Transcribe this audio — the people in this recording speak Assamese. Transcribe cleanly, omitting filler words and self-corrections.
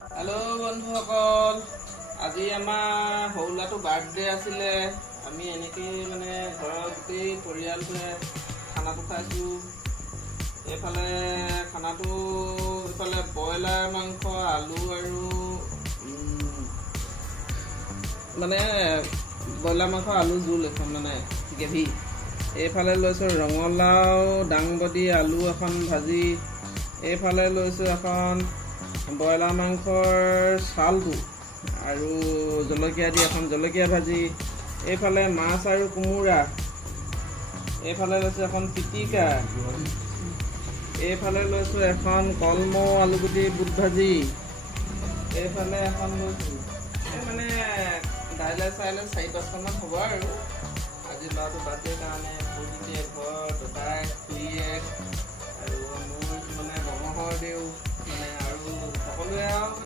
হেল্ল' বন্ধুসকল, আজি আমাৰ সৰু ল'ৰাটো বাৰ্থডে আছিলে। আমি এনেকৈ ঘৰৰ গোটেই পৰিয়ালটোৱে খানাটো খাইছোঁ। এইফালে ব্ৰইলাৰ মাংস, আলু আৰু ব্ৰইলাৰ মাংস আলু জোল এখন গ্ৰেভি। এইফালে লৈছোঁ ৰঙালাও, দাংবডি, আলু এখন ভাজি। এইফালে লৈছোঁ এখন ব্ৰইলাৰ মাংসৰ ছালটো আৰু জলকীয়া দি এখন জলকীয়া ভাজি। এইফালে মাছ আৰু কোমোৰা। এইফালে লৈছোঁ এখন পিটিকা। এইফালে লৈছোঁ এখন কলমৌ আলুগুটি বুট ভাজি। এইফালে এখন লৈছোঁ দাইলে চাইলে 4-5খনমান হ'ব আৰু আজি ল'ৰাটো বাৰ্থডে কাৰণে ফূৰ্তিতে ঘৰ দদাই খুৰীয়েক আৰু মোৰ বঙহৰ দেও আৰু সকলোৱে আৰু